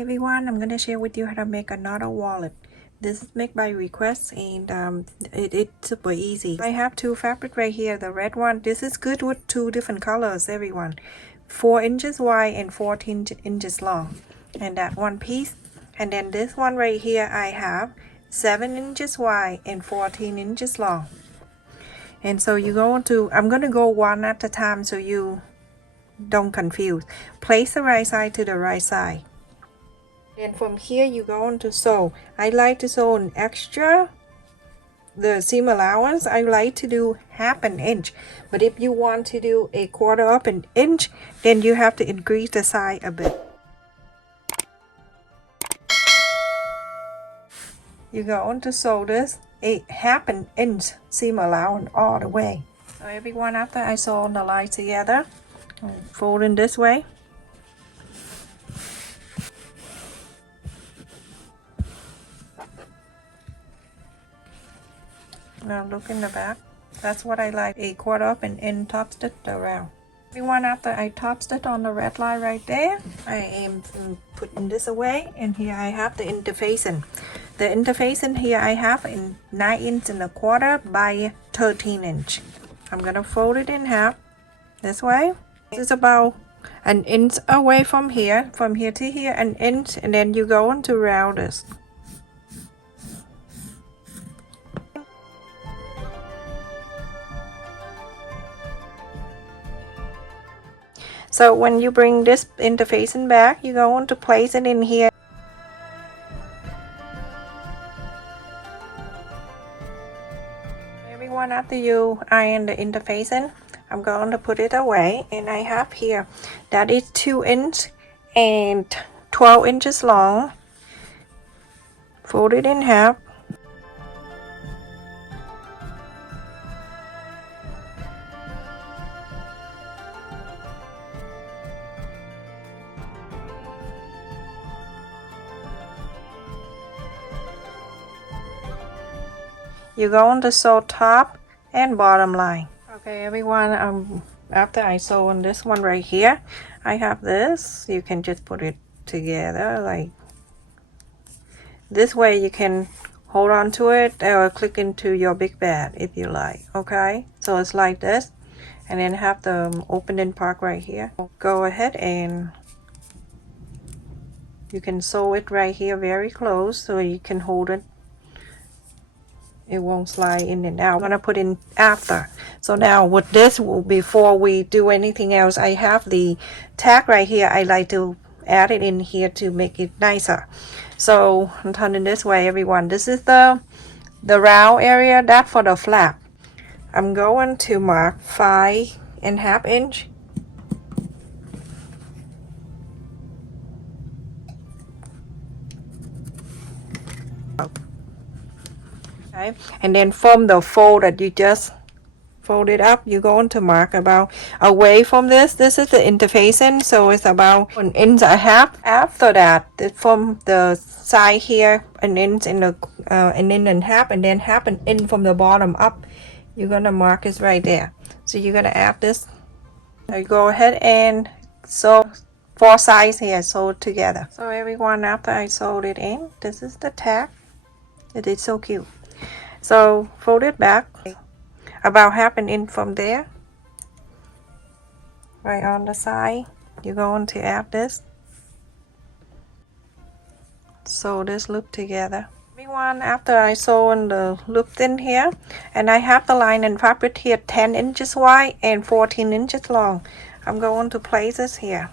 everyone, I'm gonna share with you how to make another wallet. This is made by request and it's super easy. I have two fabric right here. The red one, this is good with two different colors, everyone. 4 inches wide and 14 inches long. And that one piece. And then this one right here I have 7 inches wide and 14 inches long. And so you go into, I'm gonna go one at a time so you don't confuse. Place the right side to the right side. And from here you go on to sew. I like to sew an extra. The seam allowance I like to do 1/2 inch. But if you want to do a 1/4 of an inch, then you have to increase the size a bit. You go on to sew this a 1/2 inch seam allowance all the way. So everyone, after I sew the lines together, fold in this way. Now look in the back. That's what I like, a 1/4 of an inch top stitch around. Everyone, after I top stitch on the red line right there, I am putting this away, and here I have the interfacing. The interfacing here I have in 9 inches and a 1/4 by 13 inch. I'm gonna fold it in half this way. This is about an inch away from here to here, an inch, and then you go on to round this. So when you bring this interfacing back, you go on to place it in here. Everyone, after you iron the interfacing, I'm going to put it away, and I have here that is 2 inches and 12 inches long. Fold it in half. You go on to sew top and bottom line. Okay, everyone, after I sew on this one right here, I have this. You can just put it together like this way. You can hold on to it or click into your big bag if you like. Okay, so it's like this, and then have the opening part right here. Go ahead and you can sew it right here very close so you can hold it. It won't slide in and out. I'm gonna put in after. So now with this, before we do anything else, I have the tag right here. I like to add it in here to make it nicer. So I'm turning this way, everyone. This is the round area, that for the flap. I'm going to mark 5.5 inch. Okay. And then from the fold that you just folded up, you go on to mark about away from this. This is the interfacing, so it's about 1.5 inches. After that, from the side here, 1 inch and a 1.5 inches, and then 1/2 inch from the bottom up. You're gonna mark it right there. So you're gonna add this. You go ahead and sew 4 sides here, sew it together. So everyone, after I sewed it in, this is the tag. It is so cute. So fold it back about 1/2 inch from there, right on the side. You're going to add this. Sew this loop together. Everyone, after I sew in the loop in here, and I have the line and fabric here 10 inches wide and 14 inches long. I'm going to place this here.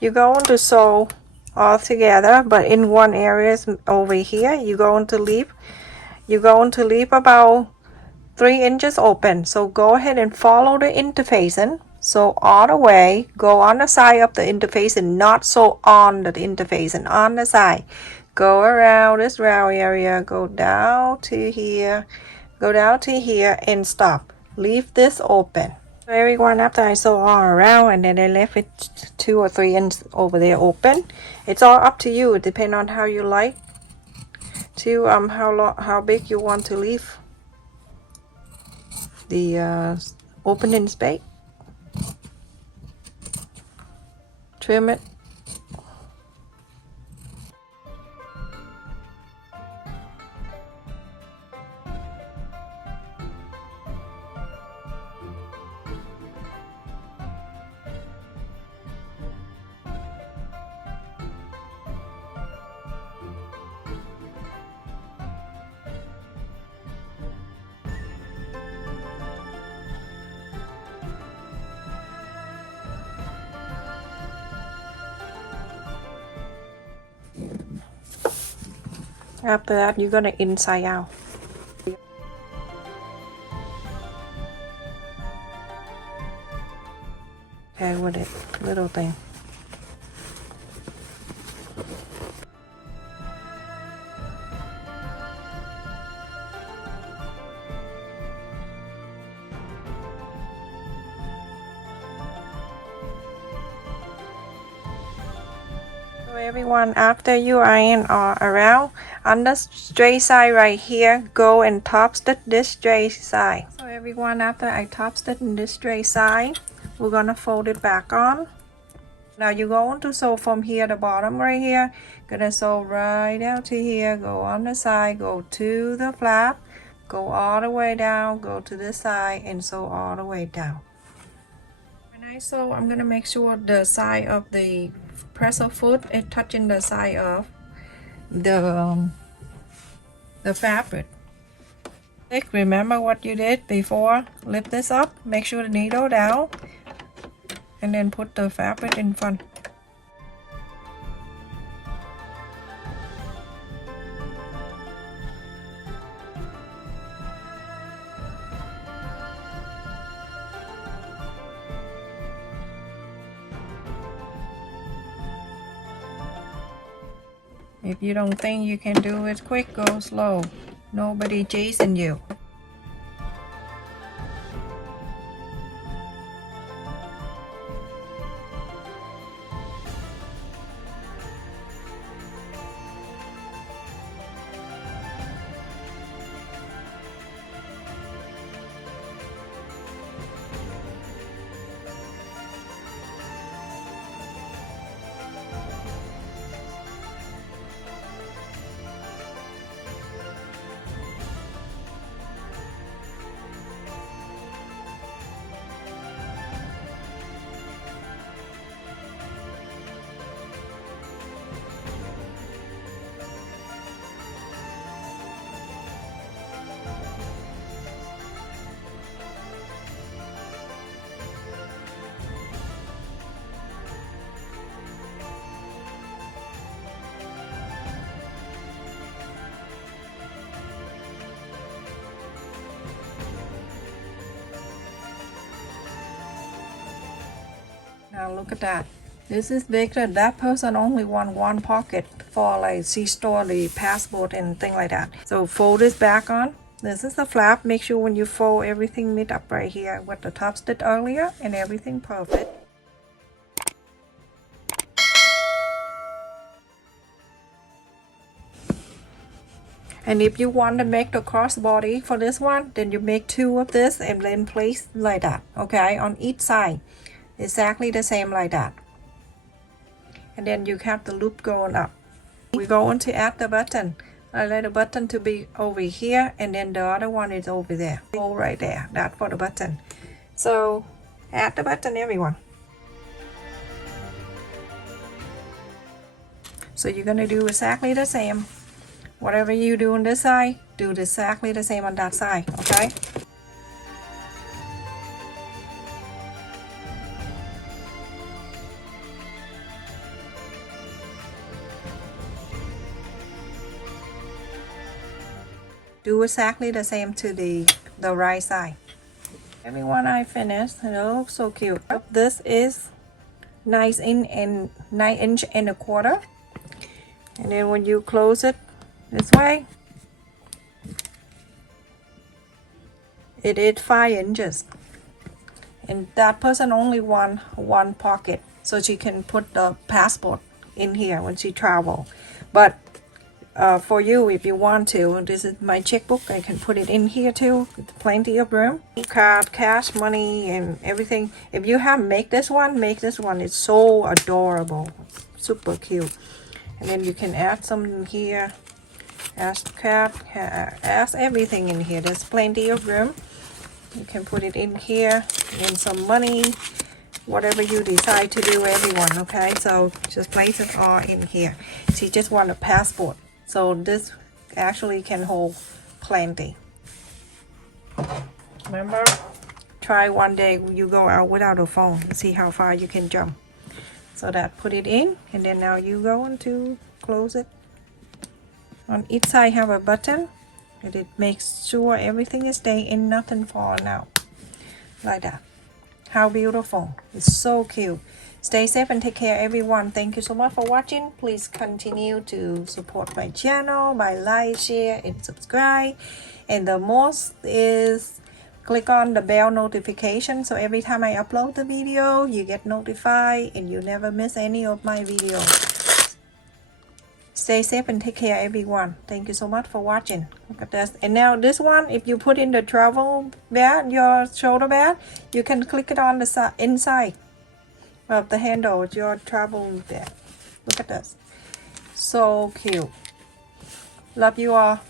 You go on to sew all together, but in one area over here, you're going to leave about 3 inches open. So go ahead and follow the interfacing. So all the way, go on the side of the interfacing, not so on the interfacing, on the side. Go around this round area, go down to here, and stop. Leave this open. Everyone, after I sew all around, and then I left it 2 or 3 inches over there open. It's all up to you. It depends on how you like to how big you want to leave. the opening space, trim it. After that, you're gonna inside out. Okay, with it, little thing. So everyone, after you iron around on the straight side right here, go and top stitch this straight side. So everyone, after I top stitch this straight side, we're gonna fold it back on. Now you're going to sew from here, the bottom right here, gonna sew right out to here, go on the side, go to the flap, go all the way down, go to the side, and sew all the way down. When I sew, I'm gonna make sure the side of the presser foot is touching the side of the fabric. Remember what you did before. Lift this up, make sure the needle down, and then put the fabric in front. If you don't think you can do it quick, go slow. Nobody chasing you. Now look at that. This is bigger. That person only want one pocket for like she store the passport and thing like that. So fold this back on. This is the flap. Make sure when you fold everything meet up right here with the top stitch earlier and everything perfect. And if you want to make the crossbody for this one, then you make two of this and then place like that, okay, on each side. Exactly the same like that. And then you have the loop going up. We're going to add the button. I let the button to be over here, and then the other one is over there. Go right there. That's for the button. So add the button, everyone. So you're gonna do exactly the same. Whatever you do on this side, do exactly the same on that side, okay? Do exactly the same to the right side. Everyone, I finished. It looks so cute. This is 9 inch and a quarter. And then when you close it this way, it is 5 inches. And that person only want one pocket, so she can put the passport in here when she travel. But for you if you want to. This is my checkbook. I can put it in here too. Plenty of room. Card, cash, money, and everything. If you have make this one. It's so adorable, super cute. And then you can add some in here. Add card, add everything in here. There's plenty of room. You can put it in here. And some money. Whatever you decide to do, everyone. Okay, so just place it all in here. So you just want a passport. So this actually can hold plenty. Remember, try one day you go out without a phone and see how far you can jump. So that put it in, and then now you go to close it. On each side have a button, and it makes sure everything is staying in, nothing falling out. Like that. How beautiful. It's so cute. Stay safe and take care, everyone. Thank you so much for watching. Please continue to support my channel by like, share, and subscribe. And the most is click on the bell notification, so every time I upload the video, you get notified and you never miss any of my videos. Stay safe and take care, everyone. Thank you so much for watching. Look at this. And now this one, if you put in the travel bag, your shoulder bag, you can click it on the inside of the handle with your travel bag. Look at this. So cute. Love you all.